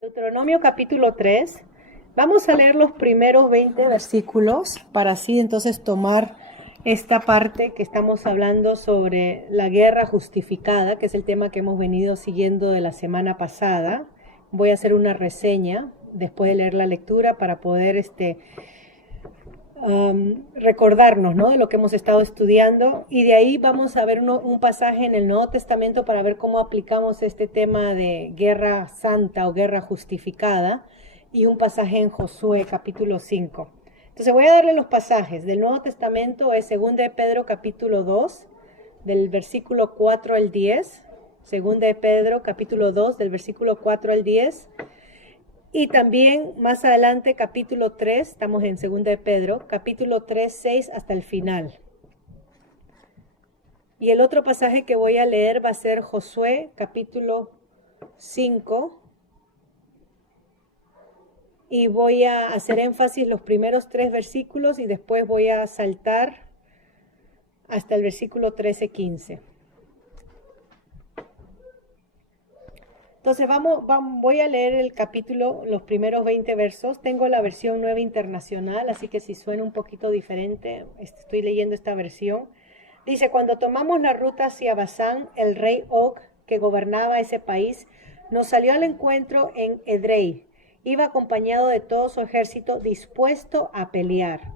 Deuteronomio capítulo 3. Vamos a leer los primeros 20 versículos para así entonces tomar esta parte que estamos hablando sobre la guerra justificada, que es el tema que hemos venido siguiendo de la semana pasada. Voy a hacer una reseña después de leer la lectura para poder recordarnos, ¿no?, de lo que hemos estado estudiando, y de ahí vamos a ver un pasaje en el Nuevo Testamento para ver cómo aplicamos este tema de guerra santa o guerra justificada, y un pasaje en Josué capítulo 5. Entonces voy a darle los pasajes del Nuevo Testamento. Es 2 de Pedro capítulo 2 del versículo 4 al 10, 2 de Pedro capítulo 2 del versículo 4 al 10. Y también más adelante, capítulo 3, estamos en 2 de Pedro, capítulo 3, 6 hasta el final. Y el otro pasaje que voy a leer va a ser Josué, capítulo 5. Y voy a hacer énfasis los primeros 3 versículos y después voy a saltar hasta el versículo 13, 15. Entonces voy a leer el capítulo, los primeros 20 versos. Tengo la versión Nueva Internacional, así que si suena un poquito diferente, estoy leyendo esta versión. Dice: cuando tomamos la ruta hacia Basán, el rey Og, que gobernaba ese país, nos salió al encuentro en Edrei. Iba acompañado de todo su ejército dispuesto a pelear.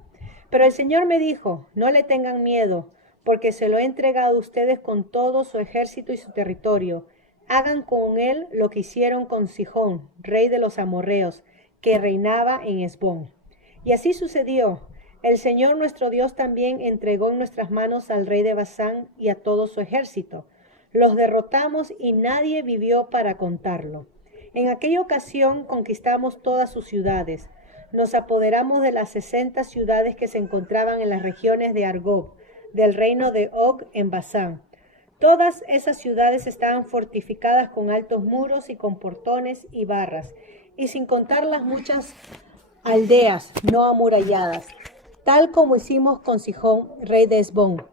Pero el Señor me dijo: no le tengan miedo, porque se lo he entregado a ustedes con todo su ejército y su territorio. Hagan con él lo que hicieron con Sihón, rey de los amorreos, que reinaba en Hesbón. Y así sucedió. El Señor nuestro Dios también entregó en nuestras manos al rey de Basán y a todo su ejército. Los derrotamos y nadie vivió para contarlo. En aquella ocasión conquistamos todas sus ciudades. Nos apoderamos de las 60 ciudades que se encontraban en las regiones de Argob, del reino de Og en Basán. Todas esas ciudades estaban fortificadas con altos muros y con portones y barras, y sin contar las muchas aldeas no amuralladas, tal como hicimos con Sihón, rey de Hesbón.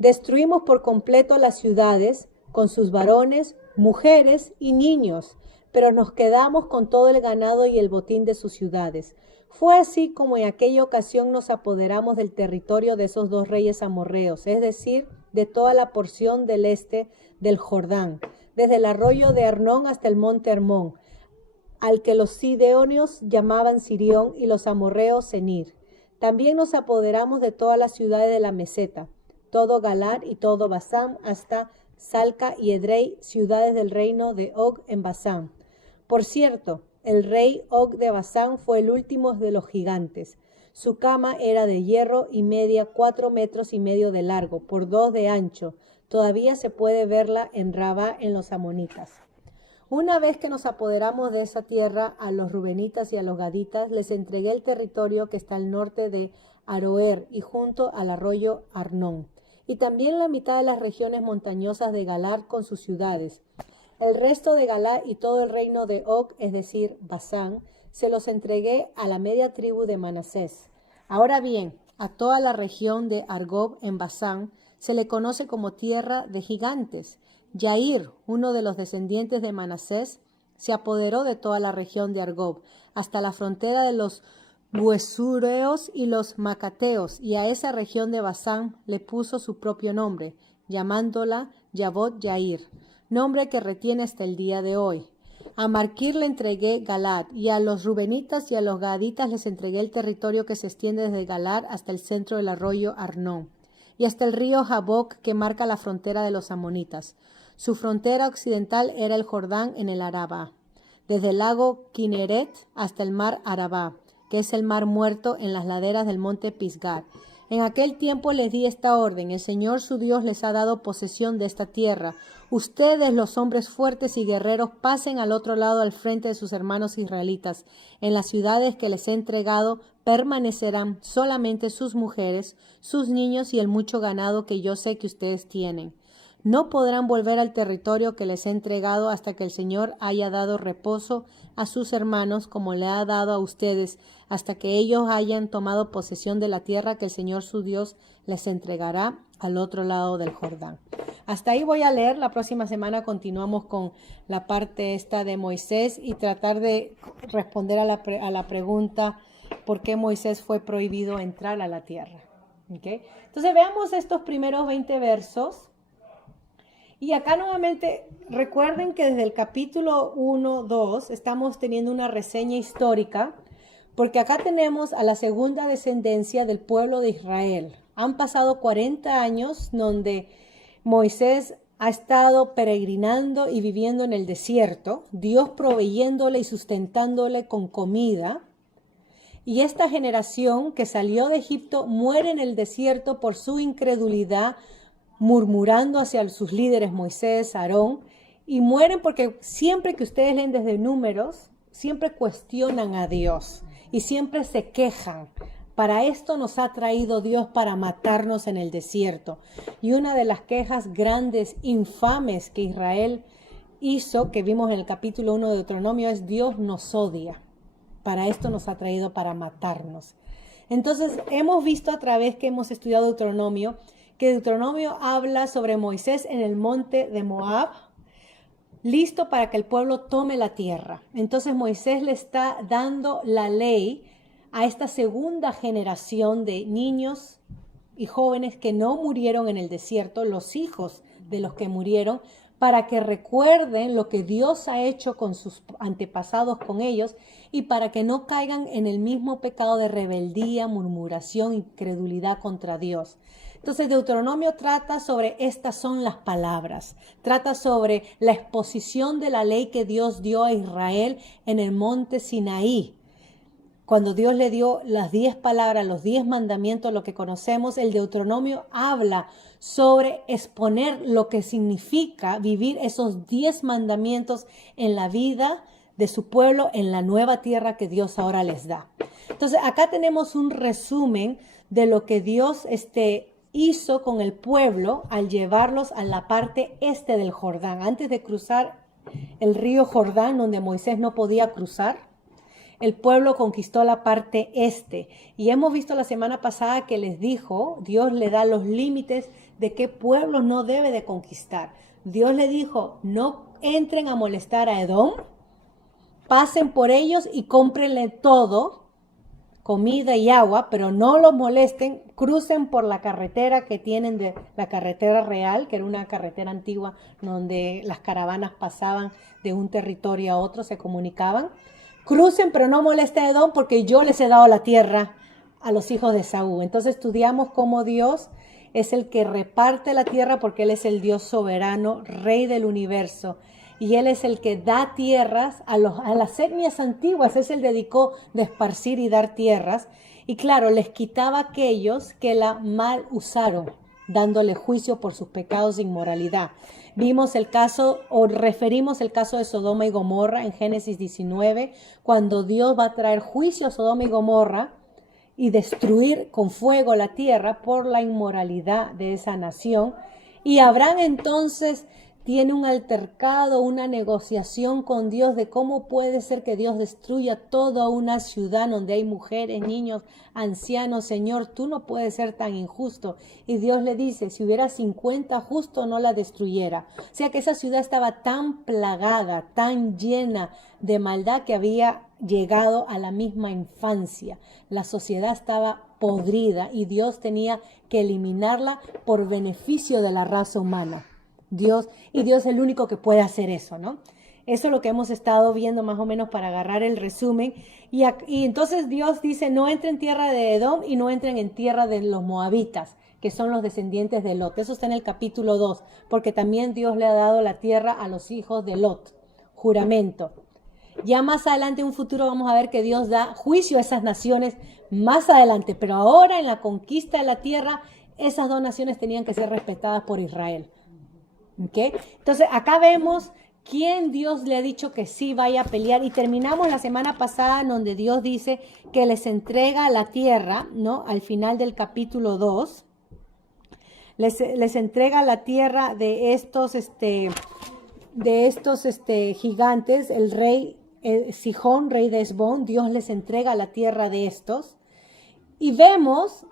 Destruimos por completo las ciudades, con sus varones, mujeres y niños, pero nos quedamos con todo el ganado y el botín de sus ciudades. Fue así como en aquella ocasión nos apoderamos del territorio de esos 2 reyes amorreos, es decir, de toda la porción del este del Jordán, desde el arroyo de Arnón hasta el monte Hermón, al que los sideonios llamaban Sirión y los amorreos Senir. También nos apoderamos de todas las ciudades de la meseta, todo Galar y todo Basán, hasta Salca y Edrei, ciudades del reino de Og en Basán. Por cierto, el rey Og de Basán fue el último de los gigantes. Su cama era de hierro y media 4,5 metros de largo, por 2 de ancho. Todavía se puede verla en Rabá en los amonitas. Una vez que nos apoderamos de esa tierra, a los rubenitas y a los gaditas les entregué el territorio que está al norte de Aroer y junto al arroyo Arnón, y también la mitad de las regiones montañosas de Galar con sus ciudades. El resto de Galar y todo el reino de Og, es decir, Basán, se los entregué a la media tribu de Manasés. Ahora bien, a toda la región de Argob en Basán se le conoce como tierra de gigantes. Yair, uno de los descendientes de Manasés, se apoderó de toda la región de Argob, hasta la frontera de los Buesureos y los Macateos, y a esa región de Basán le puso su propio nombre, llamándola Yabot Yair, nombre que retiene hasta el día de hoy. A Marquir le entregué Galad, y a los rubenitas y a los gaditas les entregué el territorio que se extiende desde Galad hasta el centro del arroyo Arnón, y hasta el río Jaboc, que marca la frontera de los amonitas. Su frontera occidental era el Jordán en el Arabá, desde el lago Kineret hasta el mar Arabá, que es el mar muerto en las laderas del monte Pisgar. En aquel tiempo les di esta orden: el Señor su Dios les ha dado posesión de esta tierra. Ustedes, los hombres fuertes y guerreros, pasen al otro lado al frente de sus hermanos israelitas. En las ciudades que les he entregado permanecerán solamente sus mujeres, sus niños y el mucho ganado que yo sé que ustedes tienen. No podrán volver al territorio que les he entregado hasta que el Señor haya dado reposo a sus hermanos como le ha dado a ustedes, hasta que ellos hayan tomado posesión de la tierra que el Señor su Dios les entregará al otro lado del Jordán. hasta ahí voy a leer. La próxima semana continuamos con la parte esta de Moisés y tratar de responder a la pregunta por qué Moisés fue prohibido entrar a la tierra. ¿Okay? Entonces veamos estos primeros 20 versos. Y acá nuevamente recuerden que desde el capítulo 1, 2 estamos teniendo una reseña histórica, porque acá tenemos a la segunda descendencia del pueblo de Israel. Han pasado 40 años donde Moisés ha estado peregrinando y viviendo en el desierto, Dios proveyéndole y sustentándole con comida. Y esta generación que salió de Egipto muere en el desierto por su incredulidad, murmurando hacia sus líderes Moisés, Aarón, y mueren porque siempre que ustedes leen desde Números, siempre cuestionan a Dios y siempre se quejan. Para esto nos ha traído Dios para matarnos en el desierto. Y una de las quejas grandes, infames que Israel hizo, que vimos en el capítulo 1 de Deuteronomio, es: Dios nos odia. Para esto nos ha traído para matarnos. Entonces hemos visto a través que hemos estudiado Deuteronomio, que Deuteronomio habla sobre Moisés en el monte de Moab, listo para que el pueblo tome la tierra. Entonces Moisés le está dando la ley a esta segunda generación de niños y jóvenes que no murieron en el desierto, los hijos de los que murieron, para que recuerden lo que Dios ha hecho con sus antepasados, con ellos, y para que no caigan en el mismo pecado de rebeldía, murmuración, incredulidad contra Dios. Entonces Deuteronomio trata sobre estas son las palabras, trata sobre la exposición de la ley que Dios dio a Israel en el monte Sinaí. Cuando Dios le dio las 10 palabras, los 10 mandamientos, lo que conocemos, el Deuteronomio habla sobre exponer lo que significa vivir esos 10 mandamientos en la vida de su pueblo, en la nueva tierra que Dios ahora les da. Entonces acá tenemos un resumen de lo que Dios hizo con el pueblo al llevarlos a la parte este del Jordán. Antes de cruzar el río Jordán, donde Moisés no podía cruzar, el pueblo conquistó la parte este. Y hemos visto la semana pasada que les dijo, Dios le da los límites de qué pueblo no debe de conquistar. Dios le dijo: no entren a molestar a Edom, pasen por ellos y cómprenle todo, comida y agua, pero no los molesten, crucen por la carretera que tienen, de la carretera real, que era una carretera antigua donde las caravanas pasaban de un territorio a otro, se comunicaban. Crucen, pero no molesten a Edom, porque yo les he dado la tierra a los hijos de Esaú. Entonces estudiamos cómo Dios es el que reparte la tierra, porque Él es el Dios soberano, Rey del universo. Y Él es el que da tierras a las etnias antiguas. Él se dedicó de esparcir y dar tierras. Y claro, les quitaba a aquellos que la mal usaron, dándole juicio por sus pecados de inmoralidad. Vimos el caso, o referimos el caso de Sodoma y Gomorra en Génesis 19, cuando Dios va a traer juicio a Sodoma y Gomorra y destruir con fuego la tierra por la inmoralidad de esa nación. Y Abraham entonces tiene un altercado, una negociación con Dios de cómo puede ser que Dios destruya toda una ciudad donde hay mujeres, niños, ancianos. Señor, tú no puedes ser tan injusto. Y Dios le dice: si hubiera 50 justos, no la destruyera. O sea que esa ciudad estaba tan plagada, tan llena de maldad, que había llegado a la misma infancia. La sociedad estaba podrida y Dios tenía que eliminarla por beneficio de la raza humana. Dios es el único que puede hacer eso, ¿no? Eso es lo que hemos estado viendo más o menos para agarrar el resumen. Y entonces Dios dice: no entren en tierra de Edom y no entren en tierra de los moabitas, que son los descendientes de Lot. Eso está en el capítulo 2, porque también Dios le ha dado la tierra a los hijos de Lot. Juramento. Ya más adelante, en un futuro, vamos a ver que Dios da juicio a esas naciones más adelante. Pero ahora, en la conquista de la tierra, esas dos naciones tenían que ser respetadas por Israel. ¿Okay? Entonces acá vemos quién Dios le ha dicho que sí vaya a pelear, y terminamos la semana pasada en donde Dios dice que les entrega la tierra, ¿no? Al final del capítulo 2 les entrega la tierra de estos gigantes, el rey Sihón, rey de Hesbón. Dios les entrega la tierra de estos, y vemos,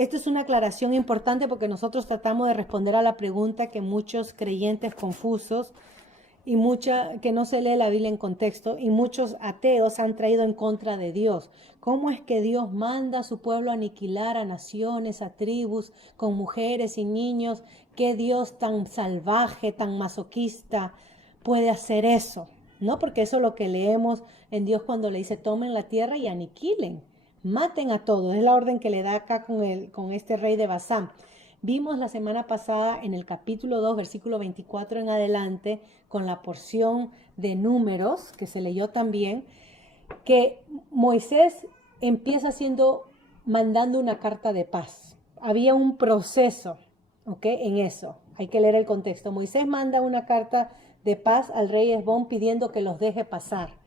Esta es una aclaración importante porque nosotros tratamos de responder a la pregunta que muchos creyentes confusos y que no se lee la Biblia en contexto y muchos ateos han traído en contra de Dios. ¿Cómo es que Dios manda a su pueblo a aniquilar a naciones, a tribus, con mujeres y niños? ¿Qué Dios tan salvaje, tan masoquista puede hacer eso? ¿No? Porque eso es lo que leemos en Dios cuando le dice tomen la tierra y aniquilen, maten a todos. Es la orden que le da acá con este rey de Basán. Vimos la semana pasada en el capítulo 2, versículo 24 en adelante, con la porción de Números, que se leyó también, que Moisés empieza mandando una carta de paz. Había un proceso, ¿ok? En eso. Hay que leer el contexto. Moisés manda una carta de paz al rey Esbón pidiendo que los deje pasar.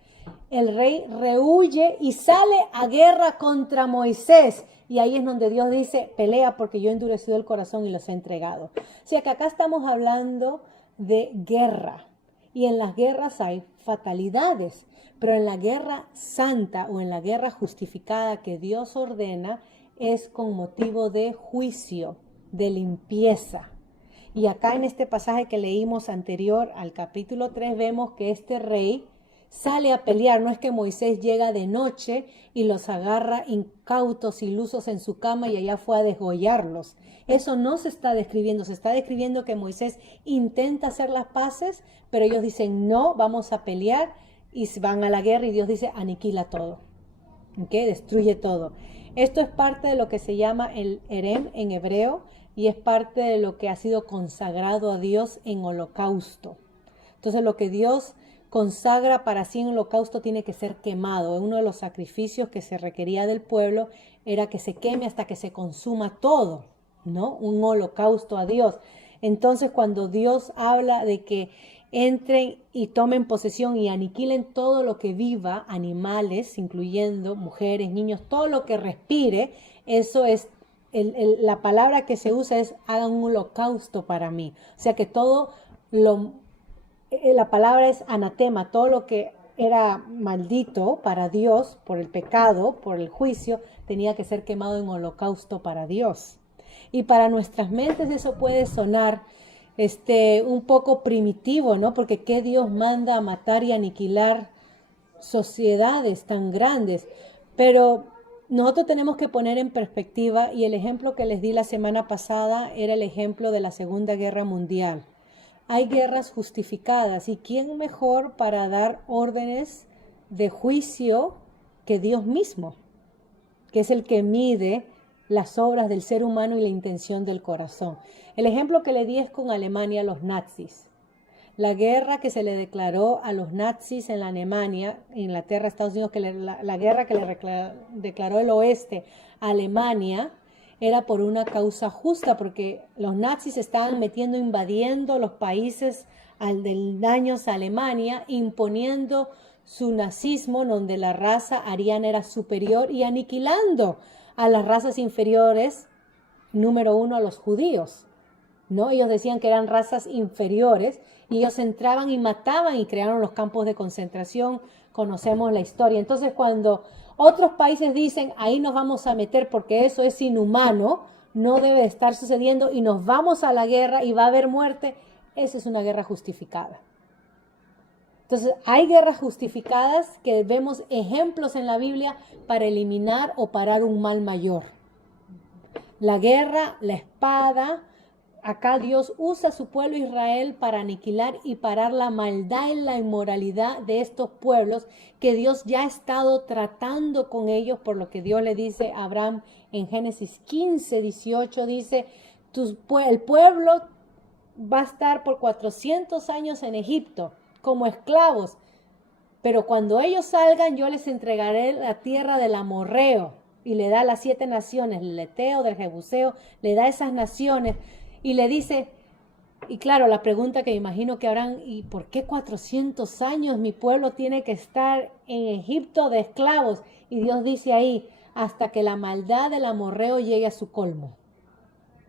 El rey rehuye y sale a guerra contra Moisés. Y ahí es donde Dios dice, pelea porque yo he endurecido el corazón y los he entregado. O sea que acá estamos hablando de guerra. Y en las guerras hay fatalidades. Pero en la guerra santa o en la guerra justificada que Dios ordena es con motivo de juicio, de limpieza. Y acá en este pasaje que leímos anterior al capítulo 3 vemos que este rey sale a pelear. No es que Moisés llega de noche y los agarra incautos, ilusos en su cama y allá fue a desgollarlos. Eso no se está describiendo. Se está describiendo que Moisés intenta hacer las paces, pero ellos dicen no, vamos a pelear y van a la guerra y Dios dice aniquila todo. ¿Okay? Destruye todo. Esto es parte de lo que se llama el Herem en hebreo y es parte de lo que ha sido consagrado a Dios en holocausto. Entonces lo que Dios consagra para sí en holocausto tiene que ser quemado. Uno de los sacrificios que se requería del pueblo era que se queme hasta que se consuma todo, ¿no? Un holocausto a Dios. Entonces cuando Dios habla de que entren y tomen posesión y aniquilen todo lo que viva, animales, incluyendo mujeres, niños, todo lo que respire, eso es, la palabra que se usa es hagan un holocausto para mí. O sea que la palabra es anatema, todo lo que era maldito para Dios por el pecado, por el juicio, tenía que ser quemado en holocausto para Dios. Y para nuestras mentes eso puede sonar un poco primitivo, ¿no? Porque ¿qué Dios manda a matar y aniquilar sociedades tan grandes? Pero nosotros tenemos que poner en perspectiva, y el ejemplo que les di la semana pasada era el ejemplo de la Segunda Guerra Mundial. Hay guerras justificadas, y ¿quién mejor para dar órdenes de juicio que Dios mismo? Que es el que mide las obras del ser humano y la intención del corazón. El ejemplo que le di es con Alemania, los nazis. La guerra que se le declaró a los nazis en la Alemania, Inglaterra, Estados Unidos, la guerra que le declaró el oeste a Alemania, era por una causa justa, porque los nazis estaban invadiendo los países aledaños a Alemania, imponiendo su nazismo, donde la raza ariana era superior y aniquilando a las razas inferiores, número uno a los judíos, ¿no? Ellos decían que eran razas inferiores y ellos entraban y mataban y crearon los campos de concentración, conocemos la historia. Entonces cuando otros países dicen ahí nos vamos a meter porque eso es inhumano, no debe de estar sucediendo y nos vamos a la guerra y va a haber muerte, esa es una guerra justificada. Entonces, hay guerras justificadas que vemos ejemplos en la Biblia para eliminar o parar un mal mayor. La guerra, la espada, acá Dios usa a su pueblo Israel para aniquilar y parar la maldad y la inmoralidad de estos pueblos que Dios ya ha estado tratando con ellos, por lo que Dios le dice a Abraham en Génesis 15, 18, dice, el pueblo va a estar por 400 años en Egipto como esclavos, pero cuando ellos salgan yo les entregaré la tierra del amorreo, y le da las 7 naciones, el eteo, del jebuseo, le da esas naciones y le dice, y claro, la pregunta que me imagino que habrán, ¿y por qué 400 años mi pueblo tiene que estar en Egipto de esclavos? Y Dios dice ahí, hasta que la maldad del amorreo llegue a su colmo,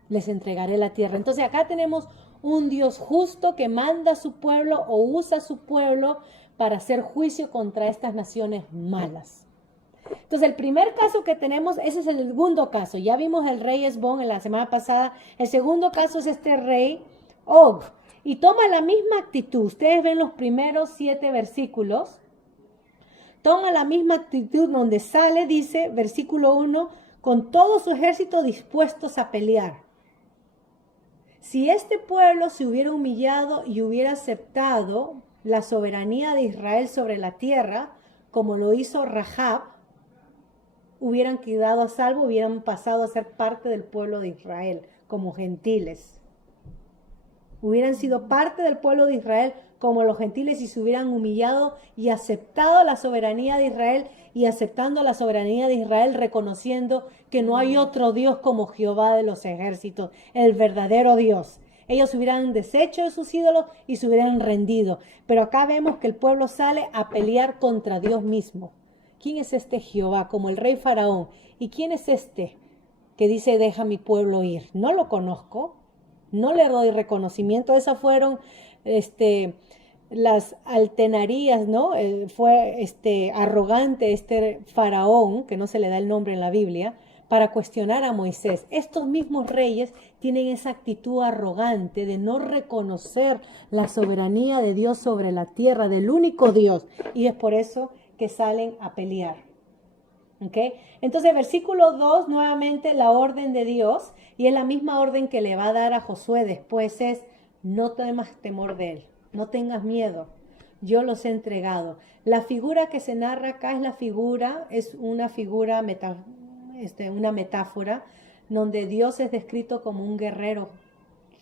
les entregaré la tierra. Entonces acá tenemos un Dios justo que manda a su pueblo o usa a su pueblo para hacer juicio contra estas naciones malas. Entonces, el primer caso que tenemos, ese es el segundo caso. Ya vimos el rey Esbón en la semana pasada. El segundo caso es este rey Og. Y toma la misma actitud. Ustedes ven los primeros 7 versículos. Toma la misma actitud donde sale, dice, versículo 1, con todo su ejército dispuestos a pelear. Si este pueblo se hubiera humillado y hubiera aceptado la soberanía de Israel sobre la tierra, como lo hizo Rahab, hubieran quedado a salvo, hubieran pasado a ser parte del pueblo de Israel, como gentiles. Hubieran sido parte del pueblo de Israel como los gentiles y se hubieran humillado y aceptado la soberanía de Israel, y aceptando la soberanía de Israel, reconociendo que no hay otro Dios como Jehová de los ejércitos, el verdadero Dios. Ellos hubieran deshecho de sus ídolos y se hubieran rendido. Pero acá vemos que el pueblo sale a pelear contra Dios mismo. ¿Quién es este Jehová? Como el rey Faraón. ¿Y quién es este que dice deja mi pueblo ir? No lo conozco, no le doy reconocimiento. Esas fueron las altanerías, ¿no? Fue arrogante este Faraón, que no se le da el nombre en la Biblia, para cuestionar a Moisés. Estos mismos reyes tienen esa actitud arrogante de no reconocer la soberanía de Dios sobre la tierra, del único Dios, y es por eso que salen a pelear. ¿Okay? Entonces, versículo 2, nuevamente la orden de Dios, y es la misma orden que le va a dar a Josué después, es no temas temor de él, no tengas miedo, yo los he entregado. La figura que se narra acá es una figura, una metáfora, donde Dios es descrito como un guerrero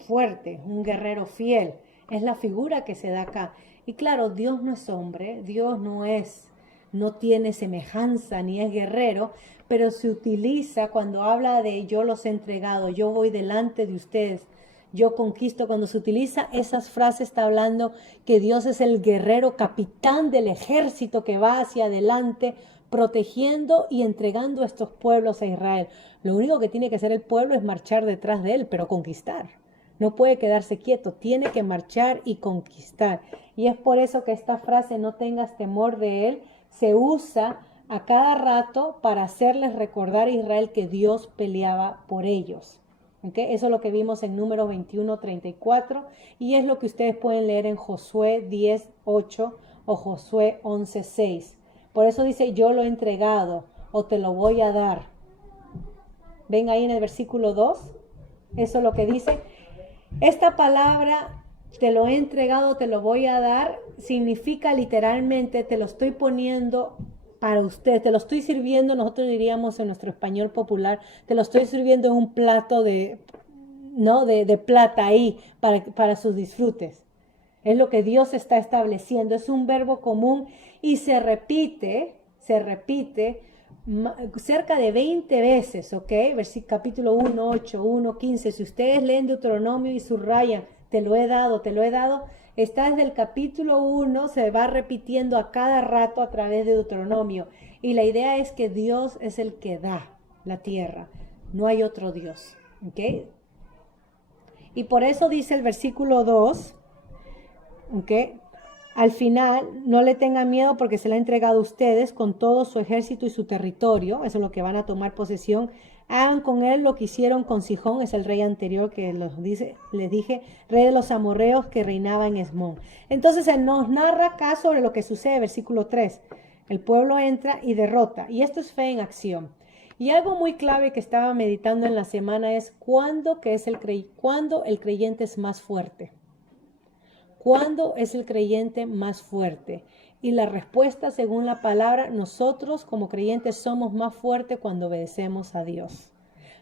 fuerte, un guerrero fiel. Es la figura que se da acá. Y claro, Dios no es hombre, Dios no tiene semejanza ni es guerrero, pero se utiliza cuando habla de yo los he entregado, yo voy delante de ustedes, yo conquisto. Cuando se utiliza esas frases está hablando que Dios es el guerrero capitán del ejército que va hacia adelante protegiendo y entregando a estos pueblos a Israel. Lo único que tiene que hacer el pueblo es marchar detrás de él, pero conquistar. No puede quedarse quieto, tiene que marchar y conquistar. Y es por eso que esta frase, no tengas temor de él, se usa a cada rato para hacerles recordar a Israel que Dios peleaba por ellos. ¿Okay? Eso es lo que vimos en Números 21:34 y es lo que ustedes pueden leer en Josué 10:8 o Josué 11:6. Por eso dice, yo lo he entregado o te lo voy a dar. Ven ahí en el versículo 2, eso es lo que dice. Esta palabra, te lo he entregado, te lo voy a dar, significa literalmente, te lo estoy poniendo para usted, te lo estoy sirviendo, nosotros diríamos en nuestro español popular, te lo estoy sirviendo en un plato de plata ahí para sus disfrutes. Es lo que Dios está estableciendo, es un verbo común y se repite cerca de 20 veces, ¿ok? Capítulo 1, 8, 1, 15. Si ustedes leen Deuteronomio y subrayan, te lo he dado, está desde el capítulo 1, se va repitiendo a cada rato a través de Deuteronomio. Y la idea es que Dios es el que da la tierra, no hay otro Dios, ¿ok? Y por eso dice el versículo 2, ¿ok? Al final, no le tengan miedo porque se le ha entregado a ustedes con todo su ejército y su territorio. Eso es lo que van a tomar posesión. Hagan con él lo que hicieron con Sihón, es el rey anterior que les dije, rey de los amorreos que reinaba en Esmón. Entonces, él nos narra acá sobre lo que sucede, versículo 3. El pueblo entra y derrota. Y esto es fe en acción. Y algo muy clave que estaba meditando en la semana es cuándo el creyente es más fuerte. ¿Cuándo es el creyente más fuerte? Y la respuesta, según la palabra, nosotros como creyentes somos más fuertes cuando obedecemos a Dios.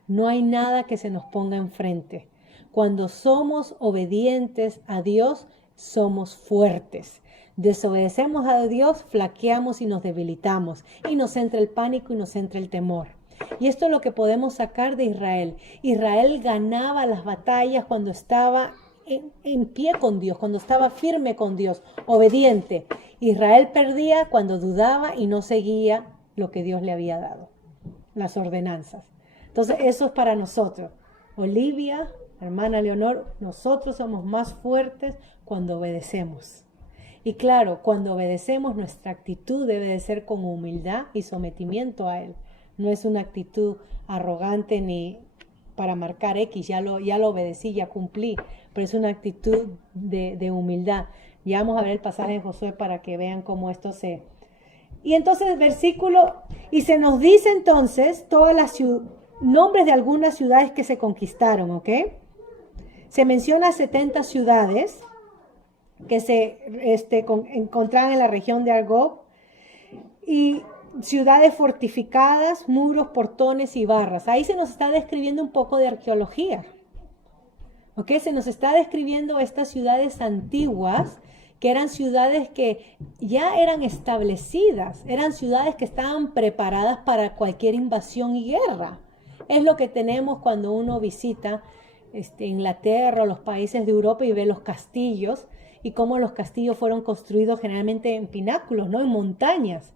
No hay nada que se nos ponga enfrente. Cuando somos obedientes a Dios, somos fuertes. Desobedecemos a Dios, flaqueamos y nos debilitamos. Y nos entra el pánico y nos entra el temor. Y esto es lo que podemos sacar de Israel. Israel ganaba las batallas cuando estaba en pie con Dios, cuando estaba firme con Dios, obediente. Israel perdía cuando dudaba y no seguía lo que Dios le había dado, las ordenanzas. Entonces eso es para nosotros. Olivia, hermana Leonor, nosotros somos más fuertes cuando obedecemos. Y claro, cuando obedecemos, nuestra actitud debe de ser con humildad y sometimiento a Él. No es una actitud arrogante ni para marcar X, ya lo obedecí, ya cumplí, pero es una actitud de humildad. Ya vamos a ver el pasaje de Josué para que vean cómo esto se... Y entonces y se nos dice entonces todas las nombres de algunas ciudades que se conquistaron, ¿ok? Se menciona 70 ciudades que se encontraban en la región de Argob y ciudades fortificadas, muros, portones y barras. Ahí se nos está describiendo un poco de arqueología. ¿Ok? Se nos está describiendo estas ciudades antiguas, que eran ciudades que ya eran establecidas, eran ciudades que estaban preparadas para cualquier invasión y guerra. Es lo que tenemos cuando uno visita Inglaterra o los países de Europa y ve los castillos y cómo los castillos fueron construidos generalmente en pináculos, ¿no? En montañas,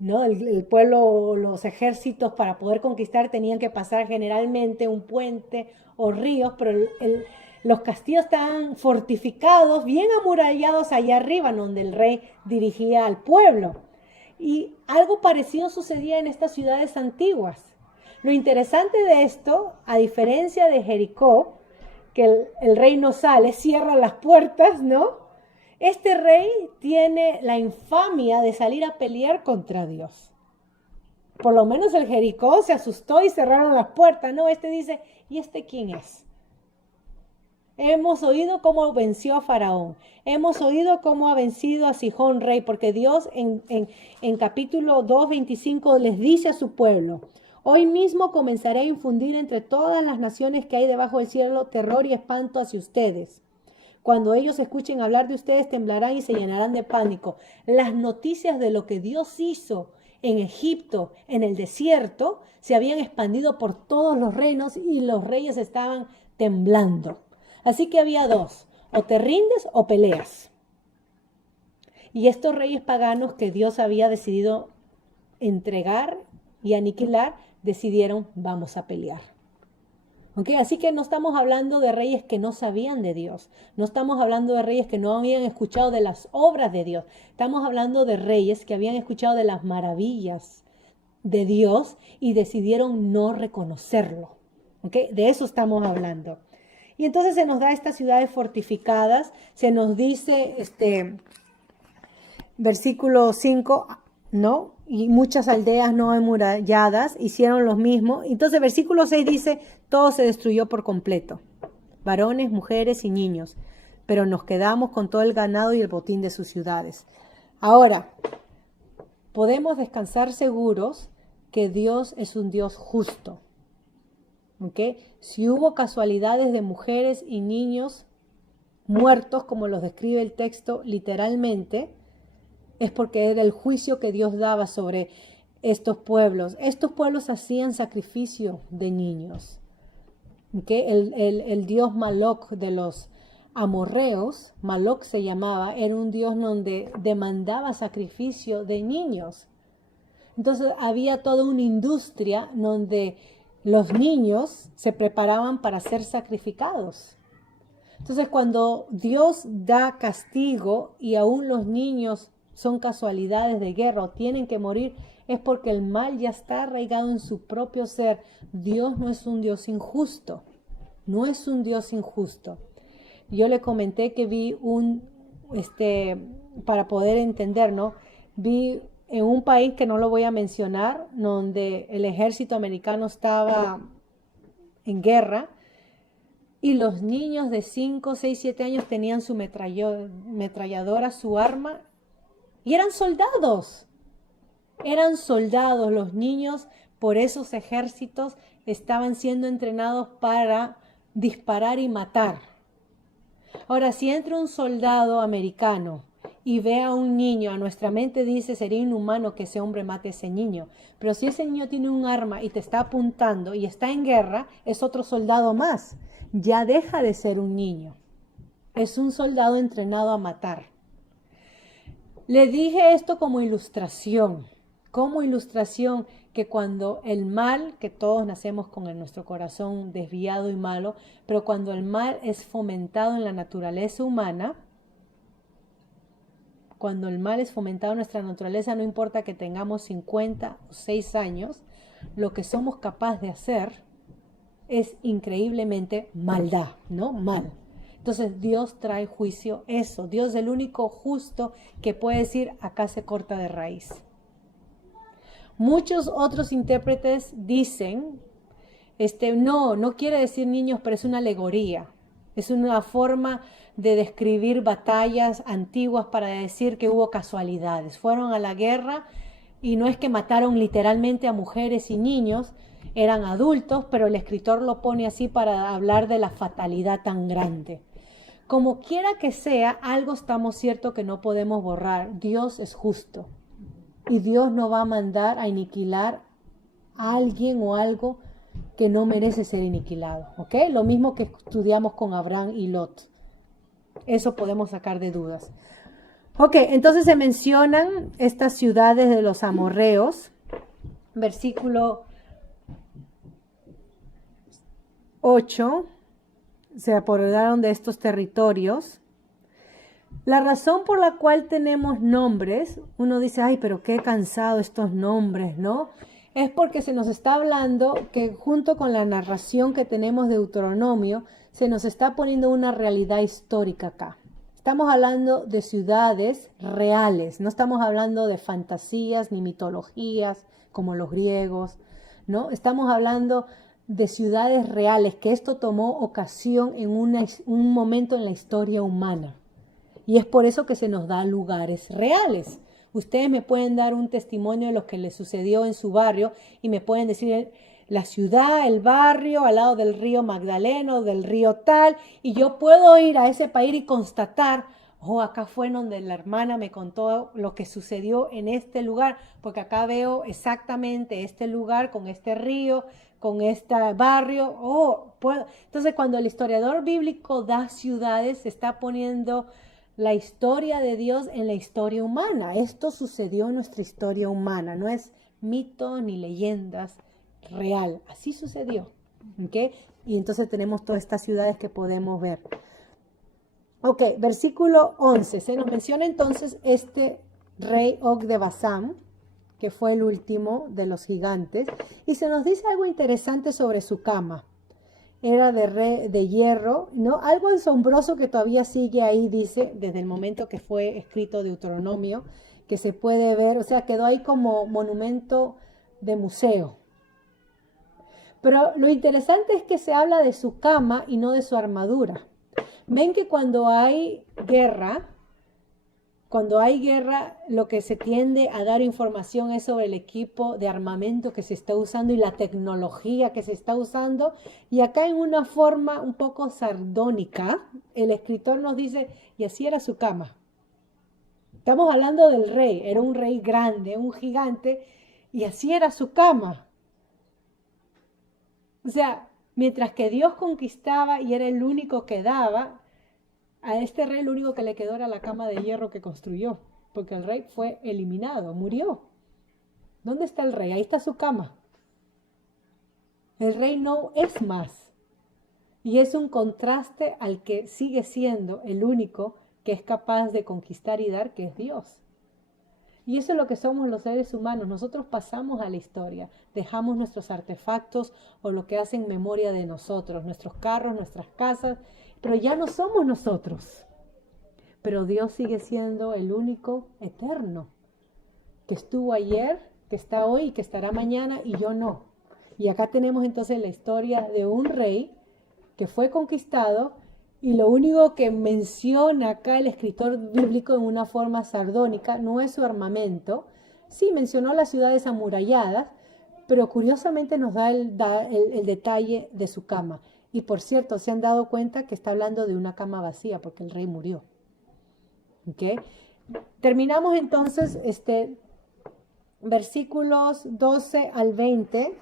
¿no? El pueblo, los ejércitos para poder conquistar tenían que pasar generalmente un puente o ríos, pero los castillos estaban fortificados, bien amurallados allá arriba, donde el rey dirigía al pueblo. Y algo parecido sucedía en estas ciudades antiguas. Lo interesante de esto, a diferencia de Jericó, que el rey no sale, cierra las puertas, ¿no? Este rey tiene la infamia de salir a pelear contra Dios. Por lo menos el Jericó se asustó y cerraron las puertas. No, este dice, ¿y este quién es? Hemos oído cómo venció a Faraón. Hemos oído cómo ha vencido a Sihón rey, porque Dios en capítulo 2:25 les dice a su pueblo, hoy mismo comenzaré a infundir entre todas las naciones que hay debajo del cielo terror y espanto hacia ustedes. Cuando ellos escuchen hablar de ustedes, temblarán y se llenarán de pánico. Las noticias de lo que Dios hizo en Egipto, en el desierto, se habían expandido por todos los reinos y los reyes estaban temblando. Así que había dos, o te rindes o peleas. Y estos reyes paganos que Dios había decidido entregar y aniquilar, decidieron, vamos a pelear. ¿Okay? Así que no estamos hablando de reyes que no sabían de Dios, no estamos hablando de reyes que no habían escuchado de las obras de Dios, estamos hablando de reyes que habían escuchado de las maravillas de Dios y decidieron no reconocerlo. ¿Okay? De eso estamos hablando. Y entonces se nos da estas ciudades fortificadas, se nos dice, versículo 5, ¿no? Y muchas aldeas no amuralladas hicieron lo mismo. Entonces versículo 6 dice, todo se destruyó por completo, varones, mujeres y niños, pero nos quedamos con todo el ganado y el botín de sus ciudades. Ahora, podemos descansar seguros que Dios es un Dios justo. ¿Okay? Si hubo casualidades de mujeres y niños muertos, como los describe el texto literalmente, es porque era el juicio que Dios daba sobre estos pueblos. Estos pueblos hacían sacrificio de niños. ¿Okay? El dios Moloch de los amorreos, Moloch se llamaba, era un dios donde demandaba sacrificio de niños. Entonces había toda una industria donde los niños se preparaban para ser sacrificados. Entonces cuando Dios da castigo y aún los niños son casualidades de guerra o tienen que morir, es porque el mal ya está arraigado en su propio ser. Dios no es un Dios injusto, no es un Dios injusto. Yo le comenté que vi para poder entender, ¿no? Vi en un país que no lo voy a mencionar, donde el ejército americano estaba en guerra y los niños de 5, 6, 7 años tenían su metralladora, su arma, y eran soldados los niños. Por esos ejércitos estaban siendo entrenados para disparar y matar. Ahora, si entra un soldado americano y ve a un niño, a nuestra mente dice, sería inhumano que ese hombre mate a ese niño. Pero si ese niño tiene un arma y te está apuntando y está en guerra, es otro soldado más. Ya deja de ser un niño. Es un soldado entrenado a matar. Le dije esto como ilustración que cuando el mal, que todos nacemos con nuestro corazón desviado y malo, pero cuando el mal es fomentado en la naturaleza humana, cuando el mal es fomentado en nuestra naturaleza, no importa que tengamos 50 o 6 años, lo que somos capaces de hacer es increíblemente maldad, ¿no? Mal. Entonces Dios trae juicio eso. Dios es el único justo que puede decir, acá se corta de raíz. Muchos otros intérpretes dicen, no quiere decir niños, pero es una alegoría. Es una forma de describir batallas antiguas para decir que hubo casualidades. Fueron a la guerra y no es que mataron literalmente a mujeres y niños, eran adultos, pero el escritor lo pone así para hablar de la fatalidad tan grande. Como quiera que sea, algo estamos cierto que no podemos borrar. Dios es justo y Dios no va a mandar a aniquilar a alguien o algo que no merece ser aniquilado, ¿ok? Lo mismo que estudiamos con Abraham y Lot. Eso podemos sacar de dudas. Ok, entonces se mencionan estas ciudades de los amorreos, versículo 8, se apoderaron de estos territorios. La razón por la cual tenemos nombres, uno dice, ay, pero qué cansado estos nombres, ¿no? Es porque se nos está hablando que junto con la narración que tenemos de Deuteronomio, se nos está poniendo una realidad histórica acá. Estamos hablando de ciudades reales, no estamos hablando de fantasías ni mitologías como los griegos, ¿no? Estamos hablando de ciudades reales, que esto tomó ocasión en un momento en la historia humana. Y es por eso que se nos da lugares reales. Ustedes me pueden dar un testimonio de lo que les sucedió en su barrio y me pueden decir la ciudad, el barrio, al lado del río Magdaleno, del río tal, y yo puedo ir a ese país y constatar, acá fue donde la hermana me contó lo que sucedió en este lugar, porque acá veo exactamente este lugar con este río, con este barrio, puedo. Entonces cuando el historiador bíblico da ciudades, se está poniendo la historia de Dios en la historia humana. Esto sucedió en nuestra historia humana, no es mito ni leyendas, real, así sucedió. ¿Okay? Y entonces tenemos todas estas ciudades que podemos ver. Ok, versículo 11, se nos menciona entonces este rey Og de Basán, que fue el último de los gigantes, y se nos dice algo interesante sobre su cama. Era de hierro, ¿no? Algo asombroso que todavía sigue ahí, dice, desde el momento que fue escrito Deuteronomio, que se puede ver, o sea, quedó ahí como monumento de museo. Pero lo interesante es que se habla de su cama y no de su armadura. Ven que cuando hay guerra, lo que se tiende a dar información es sobre el equipo de armamento que se está usando y la tecnología que se está usando. Y acá en una forma un poco sardónica, el escritor nos dice, y así era su cama. Estamos hablando del rey, era un rey grande, un gigante, y así era su cama. O sea, mientras que Dios conquistaba y era el único que daba, a este rey lo único que le quedó era la cama de hierro que construyó, porque el rey fue eliminado, murió. ¿Dónde está el rey? Ahí está su cama. El rey no es más. Y es un contraste al que sigue siendo el único que es capaz de conquistar y dar, que es Dios. Y eso es lo que somos los seres humanos. Nosotros pasamos a la historia, dejamos nuestros artefactos o lo que hacen memoria de nosotros, nuestros carros, nuestras casas, pero ya no somos nosotros. Pero Dios sigue siendo el único eterno, que estuvo ayer, que está hoy y que estará mañana, y yo no. Y acá tenemos entonces la historia de un rey que fue conquistado, y lo único que menciona acá el escritor bíblico en una forma sardónica no es su armamento. Sí, mencionó las ciudades amuralladas, pero curiosamente nos da el detalle de su cama. Y por cierto, se han dado cuenta que está hablando de una cama vacía porque el rey murió. ¿Okay? Terminamos entonces versículos 12 al 20.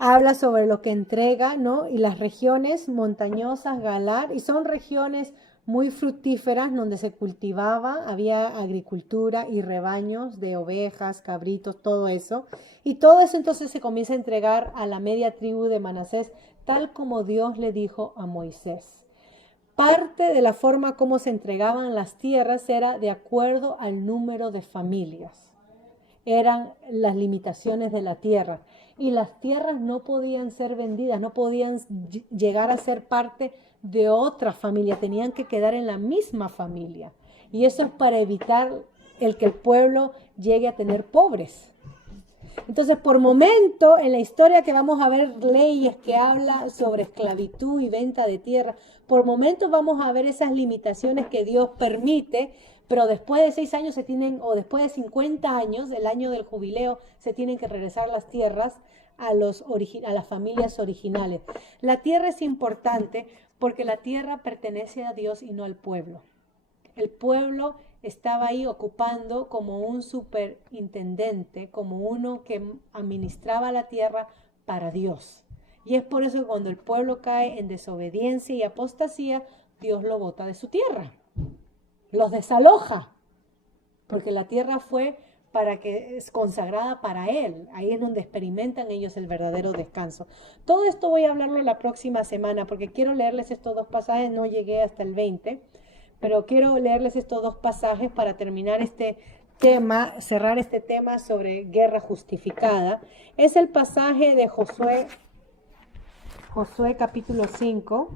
Habla sobre lo que entrega, ¿no? Y las regiones montañosas, Galar, y son regiones muy fructíferas donde se cultivaba, había agricultura y rebaños de ovejas, cabritos, todo eso. Y todo eso entonces se comienza a entregar a la media tribu de Manasés, tal como Dios le dijo a Moisés. Parte de la forma como se entregaban las tierras era de acuerdo al número de familias. Eran las limitaciones de la tierra. Y las tierras no podían ser vendidas, no podían llegar a ser parte de otra familia, tenían que quedar en la misma familia. Y eso es para evitar el que el pueblo llegue a tener pobres. Entonces, por momento, en la historia que vamos a ver leyes que hablan sobre esclavitud y venta de tierra, por momentos vamos a ver esas limitaciones que Dios permite, pero después de 6 años o después de 50 años, el año del jubileo, se tienen que regresar las tierras a las familias originales. La tierra es importante porque la tierra pertenece a Dios y no al pueblo. El pueblo estaba ahí ocupando como un superintendente, como uno que administraba la tierra para Dios. Y es por eso que cuando el pueblo cae en desobediencia y apostasía, Dios lo bota de su tierra. Los desaloja, porque la tierra fue para que es consagrada para Él. Ahí es donde experimentan ellos el verdadero descanso. Todo esto voy a hablarlo la próxima semana, porque quiero leerles estos 2 pasajes, no llegué hasta el 20, pero quiero leerles estos 2 pasajes para terminar este tema, cerrar este tema sobre guerra justificada. Es el pasaje de Josué capítulo 5.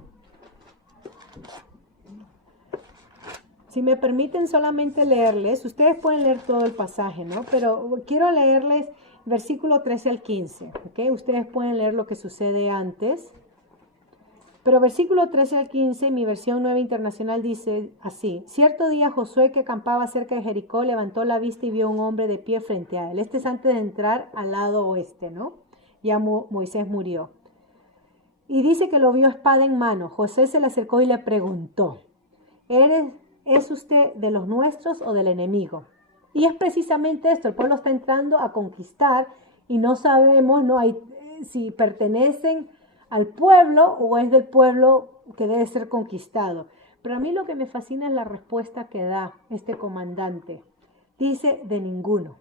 Si me permiten solamente leerles, ustedes pueden leer todo el pasaje, ¿no? Pero quiero leerles versículo 13 al 15, ¿ok? Ustedes pueden leer lo que sucede antes. Pero versículo 13 al 15, mi versión nueva internacional dice así: Cierto día Josué, que acampaba cerca de Jericó, levantó la vista y vio a un hombre de pie frente a él. Este es antes de entrar al lado oeste, ¿no? Ya Moisés murió. Y dice que lo vio espada en mano. Josué se le acercó y le preguntó: ¿Es usted de los nuestros o del enemigo? Y es precisamente esto, el pueblo está entrando a conquistar y no sabemos si pertenecen al pueblo o es del pueblo que debe ser conquistado. Pero a mí lo que me fascina es la respuesta que da este comandante. Dice: de ninguno.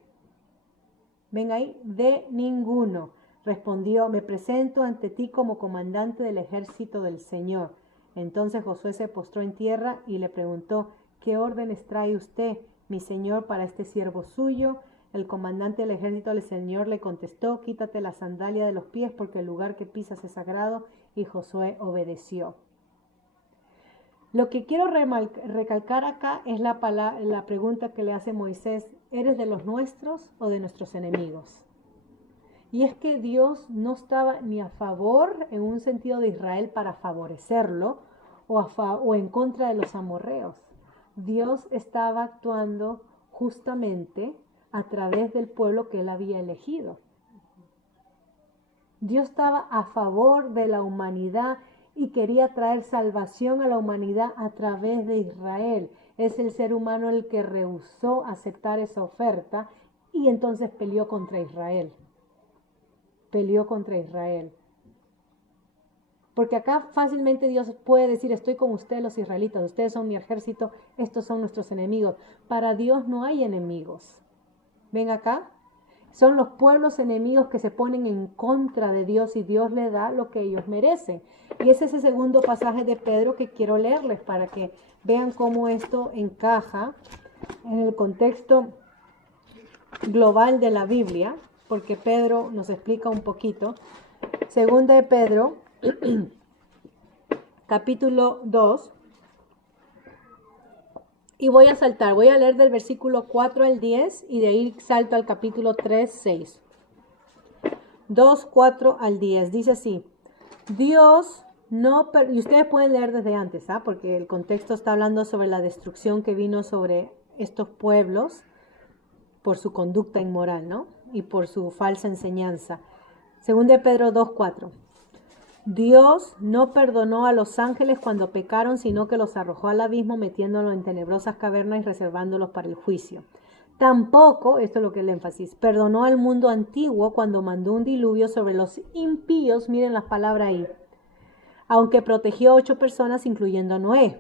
Ven ahí, de ninguno. Respondió: me presento ante ti como comandante del ejército del Señor. Entonces Josué se postró en tierra y le preguntó: ¿qué órdenes trae usted, mi señor, para este siervo suyo? El comandante del ejército del Señor le contestó: quítate la sandalia de los pies, porque el lugar que pisas es sagrado. Y Josué obedeció. Lo que quiero recalcar acá es la pregunta que le hace Moisés: ¿eres de los nuestros o de nuestros enemigos? Y es que Dios no estaba ni a favor en un sentido de Israel para favorecerlo o en contra de los amorreos. Dios estaba actuando justamente a través del pueblo que él había elegido. Dios estaba a favor de la humanidad y quería traer salvación a la humanidad a través de Israel. Es el ser humano el que rehusó aceptar esa oferta y entonces peleó contra Israel. Porque acá fácilmente Dios puede decir: estoy con ustedes los israelitas, ustedes son mi ejército, estos son nuestros enemigos. Para Dios no hay enemigos. ¿Ven acá? Son los pueblos enemigos que se ponen en contra de Dios y Dios le da lo que ellos merecen. Y ese es el segundo pasaje de Pedro que quiero leerles para que vean cómo esto encaja en el contexto global de la Biblia, porque Pedro nos explica un poquito. Segunda de Pedro, capítulo 2. Y voy a leer del versículo 4 al 10 y de ahí salto al capítulo 3, 6. 2, 4 al 10. Dice así: Dios no... Y ustedes pueden leer desde antes, porque el contexto está hablando sobre la destrucción que vino sobre estos pueblos por su conducta inmoral, ¿no? Y por su falsa enseñanza. Segunda de Pedro 2, 4. Dios no perdonó a los ángeles cuando pecaron, sino que los arrojó al abismo, metiéndolos en tenebrosas cavernas y reservándolos para el juicio. Tampoco, esto es lo que es el énfasis, perdonó al mundo antiguo cuando mandó un diluvio sobre los impíos, miren las palabras ahí, aunque protegió a 8 personas, incluyendo a Noé,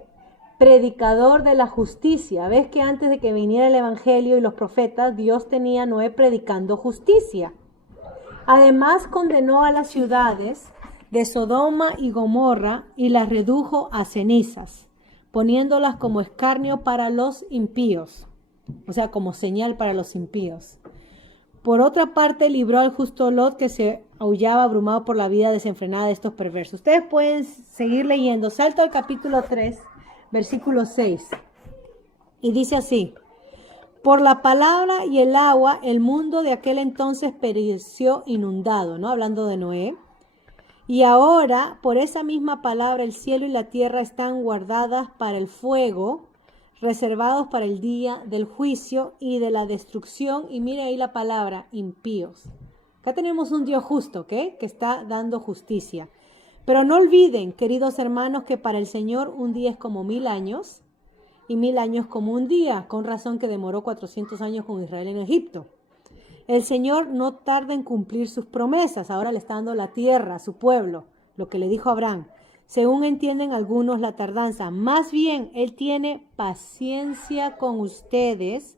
predicador de la justicia. ¿Ves que antes de que viniera el evangelio y los profetas, Dios tenía a Noé predicando justicia? Además, condenó a las ciudades de Sodoma y Gomorra y las redujo a cenizas. poniéndolas como escarnio para los impíos, o sea, como señal para los impíos. Por otra parte, libró al justo Lot, que se aullaba abrumado por la vida desenfrenada de estos perversos. Ustedes pueden seguir leyendo. Salto al capítulo 3, versículo 6. Y dice así: por la palabra y el agua, el mundo de aquel entonces pereció inundado, ¿no? Hablando de Noé. Y ahora, por esa misma palabra, el cielo y la tierra están guardadas para el fuego, reservados para el día del juicio y de la destrucción. Y mire ahí la palabra, impíos. Acá tenemos un Dios justo, ¿ok? Que está dando justicia. Pero no olviden, queridos hermanos, que para el Señor un día es como 1000 años y 1000 años como un día, con razón que demoró 400 años con Israel en Egipto. El Señor no tarda en cumplir sus promesas. Ahora le está dando la tierra a su pueblo, lo que le dijo a Abraham. Según entienden algunos la tardanza, más bien Él tiene paciencia con ustedes,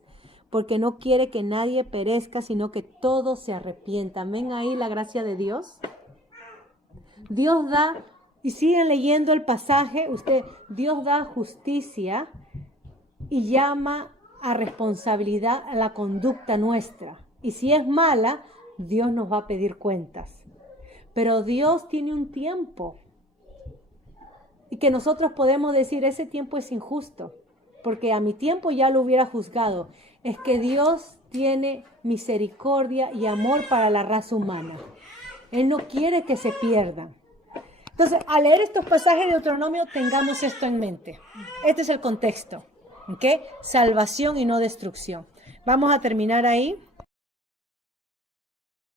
porque no quiere que nadie perezca, sino que todos se arrepientan. ¿Ven ahí la gracia de Dios? Dios da, y siguen leyendo el pasaje, Dios da justicia y llama a responsabilidad a la conducta nuestra. Y si es mala, Dios nos va a pedir cuentas. Pero Dios tiene un tiempo. Y que nosotros podemos decir, ese tiempo es injusto, porque a mi tiempo ya lo hubiera juzgado. Es que Dios tiene misericordia y amor para la raza humana. Él no quiere que se pierdan. Entonces, al leer estos pasajes de Deuteronomio, tengamos esto en mente. Este es el contexto, ¿ok? Salvación y no destrucción. Vamos a terminar ahí.